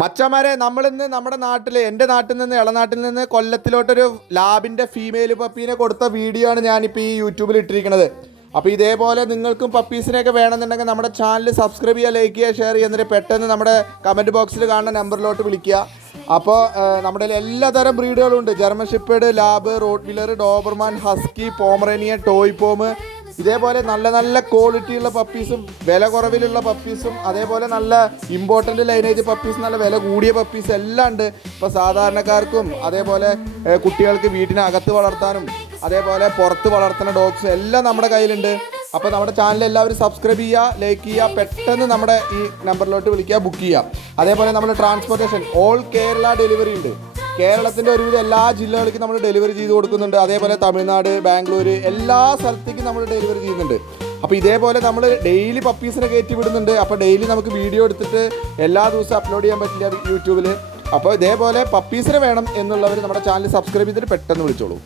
മച്ചന്മാരെ നമ്മളിന്ന് നമ്മുടെ നാട്ടിൽ എൻ്റെ നാട്ടിൽ നിന്ന് ഇളനാട്ടിൽ നിന്ന് കൊല്ലത്തിലോട്ടൊരു ലാബിൻ്റെ ഫീമെയിൽ പപ്പീനെ കൊടുത്ത വീഡിയോ ആണ് ഞാനിപ്പോൾ ഈ യൂട്യൂബിൽ ഇട്ടിരിക്കുന്നത്. അപ്പോൾ ഇതേപോലെ നിങ്ങൾക്കും പപ്പീസിനെയൊക്കെ വേണമെന്നുണ്ടെങ്കിൽ നമ്മുടെ ചാനൽ സബ്സ്ക്രൈബ് ചെയ്യുക, ലൈക്ക് ചെയ്യുക, ഷെയർ ചെയ്യുക, എന്നിട്ട് പെട്ടെന്ന് നമ്മുടെ കമൻറ്റ് ബോക്സിൽ കാണുന്ന നമ്പറിലോട്ട് വിളിക്കുക. അപ്പോൾ നമ്മുടെ എല്ലാതരം ബ്രീഡുകളുണ്ട്. German shepherd, lab, rottweiler, Doberman, husky, Pomeranian, toy pom, ഇതേപോലെ നല്ല നല്ല ക്വാളിറ്റിയുള്ള പപ്പീസും വില കുറവിലുള്ള പപ്പീസും അതേപോലെ നല്ല ഇമ്പോർട്ടൻ്റ് ലൈനേജ് പപ്പീസ്, നല്ല വില കൂടിയ പപ്പീസ് എല്ലാം ഉണ്ട്. ഇപ്പോൾ സാധാരണക്കാർക്കും അതേപോലെ കുട്ടികൾക്ക് വീട്ടിനകത്ത് വളർത്താനും അതേപോലെ പുറത്ത് വളർത്തുന്ന ഡോഗ്സും എല്ലാം നമ്മുടെ കയ്യിലുണ്ട്. അപ്പോൾ നമ്മുടെ ചാനൽ എല്ലാവരും സബ്സ്ക്രൈബ് ചെയ്യുക, ലൈക്ക് ചെയ്യുക, പെട്ടെന്ന് നമ്മുടെ ഈ നമ്പറിലോട്ട് വിളിക്കുക, ബുക്ക് ചെയ്യുക. അതേപോലെ നമ്മൾ ട്രാൻസ്പോർട്ടേഷൻ ഓൾ കേരള ഡെലിവറി ഉണ്ട്. കേരളത്തിൻ്റെ ഒരുവിധം എല്ലാ ജില്ലകളിലേക്കും നമ്മൾ ഡെലിവറി ചെയ്ത് കൊടുക്കുന്നുണ്ട്. അതേപോലെ തമിഴ്നാട്, ബാംഗ്ലൂർ, എല്ലാ സ്ഥലത്തേക്കും നമ്മൾ ഡെലിവറി ചെയ്യുന്നുണ്ട്. അപ്പോൾ ഇതേപോലെ നമ്മൾ ഡെയിലി പപ്പീസിനെ കയറ്റി വിടുന്നുണ്ട്. അപ്പോൾ ഡെയിലി നമുക്ക് വീഡിയോ എടുത്തിട്ട് എല്ലാ ദിവസവും അപ്ലോഡ് ചെയ്യാൻ പറ്റില്ല യൂട്യൂബിൽ. അപ്പോൾ ഇതേപോലെ പപ്പീസിനെ വേണം എന്നുള്ളവർ നമ്മുടെ ചാനൽ സബ്സ്ക്രൈബ് ചെയ്തിട്ട് പെട്ടെന്ന് വിളിച്ചോളൂ.